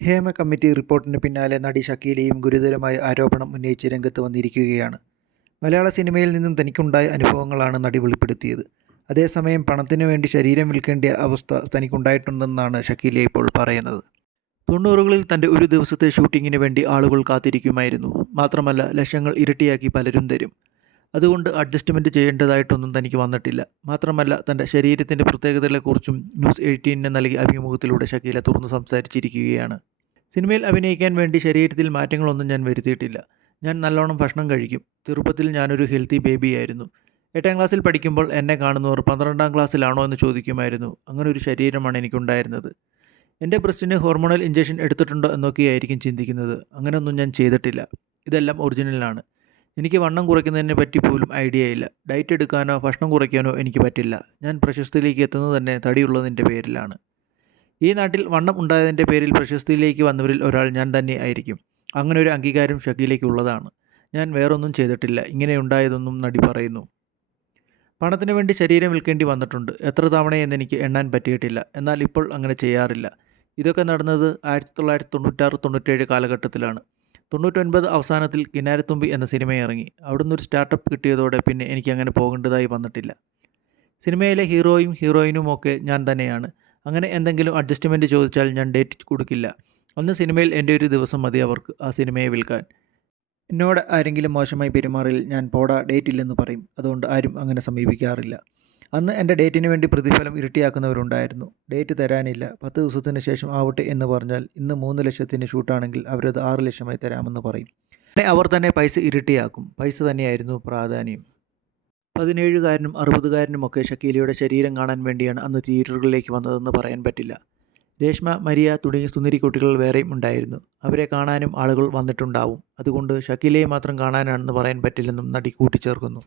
Hema committee റിപ്പോർട്ടിന് പിന്നാലെ നടി ഷക്കീലയും ഗുരുതരമായ ആരോപണം ഉന്നയിച്ച് രംഗത്ത് വന്നിരിക്കുകയാണ്. മലയാള സിനിമയിൽ നിന്നും തനിക്കുണ്ടായ അനുഭവങ്ങളാണ് നടി വെളിപ്പെടുത്തിയത്. അതേസമയം പണത്തിനു വേണ്ടി ശരീരം വിൽക്കേണ്ട അവസ്ഥ തനിക്കുണ്ടായിട്ടുണ്ടെന്നാണ് ഷക്കീല ഇപ്പോൾ പറയുന്നത്. തൊണ്ണൂറുകളിൽ തന്റെ ഒരു ദിവസത്തെ ഷൂട്ടിങ്ങിന് വേണ്ടി ആളുകൾ കാത്തിരിക്കുമായിരുന്നു. മാത്രമല്ല ലക്ഷങ്ങൾ ഇരട്ടിയാക്കി പലരും തരും. അതുകൊണ്ട് അഡ്ജസ്റ്റ്മെന്റ് ചെയ്യേണ്ടതായിട്ടൊന്നും തനിക്ക് വന്നിട്ടില്ല. മാത്രമല്ല തന്റെ ശരീരത്തിന്റെ പ്രത്യേകതകളെക്കുറിച്ചും ന്യൂസ് എയ്റ്റീനിന് നൽകിയ അഭിമുഖത്തിലൂടെ ഷക്കീല തുറന്നു സംസാരിച്ചിരിക്കുകയാണ്. സിനിമയിൽ അഭിനയിക്കാൻ വേണ്ടി ശരീരത്തിൽ മാറ്റങ്ങളൊന്നും ഞാൻ വരുത്തിയിട്ടില്ല. ഞാൻ നല്ലോണം ഭക്ഷണം കഴിക്കും. ചെറുപ്പത്തിൽ ഞാനൊരു ഹെൽത്തി ബേബിയായിരുന്നു. എട്ടാം ക്ലാസ്സിൽ പഠിക്കുമ്പോൾ എന്നെ കാണുന്നവർ പന്ത്രണ്ടാം ക്ലാസ്സിലാണോ എന്ന് ചോദിക്കുമായിരുന്നു. അങ്ങനെ ഒരു ശരീരമാണ് എനിക്കുണ്ടായിരുന്നത്. എന്റെ ബ്രസ്റ്റിന് ഹോർമോണൽ ഇഞ്ചക്ഷൻ എടുത്തിട്ടുണ്ടോ എന്നൊക്കെയായിരിക്കും ചിന്തിക്കുന്നത്. അങ്ങനെയൊന്നും ഞാൻ ചെയ്തിട്ടില്ല. ഇതെല്ലാം ഒറിജിനലാണ് എനിക്ക് വണ്ണം കുറയ്ക്കുന്നതിനെ പറ്റി പോലും ഐഡിയ ഇല്ല. ഡയറ്റ് എടുക്കാനോ ഭക്ഷണം കുറയ്ക്കാനോ എനിക്ക് പറ്റില്ല. ഞാൻ പ്രശസ്തിയിലേക്ക് എത്തുന്നത് തന്നെ തടിയുള്ളതിന്റെ പേരിലാണ്. ഈ നാട്ടിൽ വണ്ണം ഉണ്ടായതിന്റെ പേരിൽ പ്രശസ്തിയിലേക്ക് വന്നവരിൽ ഒരാൾ ഞാൻ തന്നെ ആയിരിക്കും. അങ്ങനെ ഒരു അംഗീകാരം ഷക്കീലേക്ക് ഉള്ളതാണ്. ഞാൻ വേറൊന്നും ചെയ്തിട്ടില്ല. ഇങ്ങനെ ഉണ്ടായതൊന്നും നടി പറയുന്നു. പണത്തിന് വേണ്ടി ശരീരം വിൽക്കേണ്ടി വന്നിട്ടുണ്ട്. എത്ര തവണയെന്ന് എനിക്ക് എണ്ണാൻ പറ്റിയിട്ടില്ല. എന്നാൽ ഇപ്പോൾ അങ്ങനെ ചെയ്യാറില്ല. ഇതൊക്കെ നടന്നത് ആയിരത്തി തൊള്ളായിരത്തി തൊണ്ണൂറ്റാറ് തൊണ്ണൂറ്റേഴ് കാലഘട്ടത്തിലാണ്. തൊണ്ണൂറ്റൊൻപത് അവസാനത്തിൽ കിനാരത്തുമ്പി എന്ന സിനിമ ഇറങ്ങി. അവിടുന്ന് ഒരു സ്റ്റാർട്ടപ്പ് കിട്ടിയതോടെ പിന്നെ എനിക്ക് അങ്ങനെ പോകേണ്ടതായി വന്നിട്ടില്ല. സിനിമയിലെ ഹീറോയും ഹീറോയിനും ഒക്കെ ഞാൻ തന്നെയാണ്. അങ്ങനെ എന്തെങ്കിലും അഡ്ജസ്റ്റ്മെന്റ് ചോദിച്ചാൽ ഞാൻ ഡേറ്റ് കൊടുക്കില്ല. അന്ന് സിനിമയിൽ എന്റെ ഒരു ദിവസം മതി അവർക്ക് ആ സിനിമയെ വിൽക്കാൻ. എന്നോട് ആരെങ്കിലും മോശമായി പെരുമാറിൽ ഞാൻ പോടാ ഡേറ്റ് ഇല്ലെന്ന് പറയും. അതുകൊണ്ട് ആരും അങ്ങനെ സമീപിക്കാറില്ല. അന്ന് എന്റെ ഡേറ്റിന് വേണ്ടി പ്രതിഫലം ഇരട്ടിയാക്കുന്നവരുണ്ടായിരുന്നു. ഡേറ്റ് തരാനില്ല. പത്ത് ദിവസത്തിന് ശേഷം ആവട്ടെ എന്ന് പറഞ്ഞാൽ ഇന്ന് മൂന്ന് ലക്ഷത്തിന് ഷൂട്ടാണെങ്കിൽ അവരത് ആറ് ലക്ഷമായി തരാമെന്ന് പറയും. പിന്നെ അവർ തന്നെ പൈസ ഇരട്ടിയാക്കും. പൈസ തന്നെയായിരുന്നു പ്രാധാന്യം. പതിനേഴുകാരനും അറുപതുകാരനുമൊക്കെ ഷക്കീലയുടെ ശരീരം കാണാൻ വേണ്ടിയാണ് അന്ന് തിയേറ്ററുകളിലേക്ക് വന്നതെന്ന് പറയാൻ പറ്റില്ല. രേഷ്മ മരിയ തുടങ്ങിയ സുന്ദരി കുട്ടികൾ വേറെയും ഉണ്ടായിരുന്നു. അവരെ കാണാനും ആളുകൾ വന്നിട്ടുണ്ടാവും. അതുകൊണ്ട് ഷക്കീലയെ മാത്രം കാണാനാണെന്ന് പറയാൻ പറ്റില്ലെന്നും നടി കൂട്ടിച്ചേർക്കുന്നു.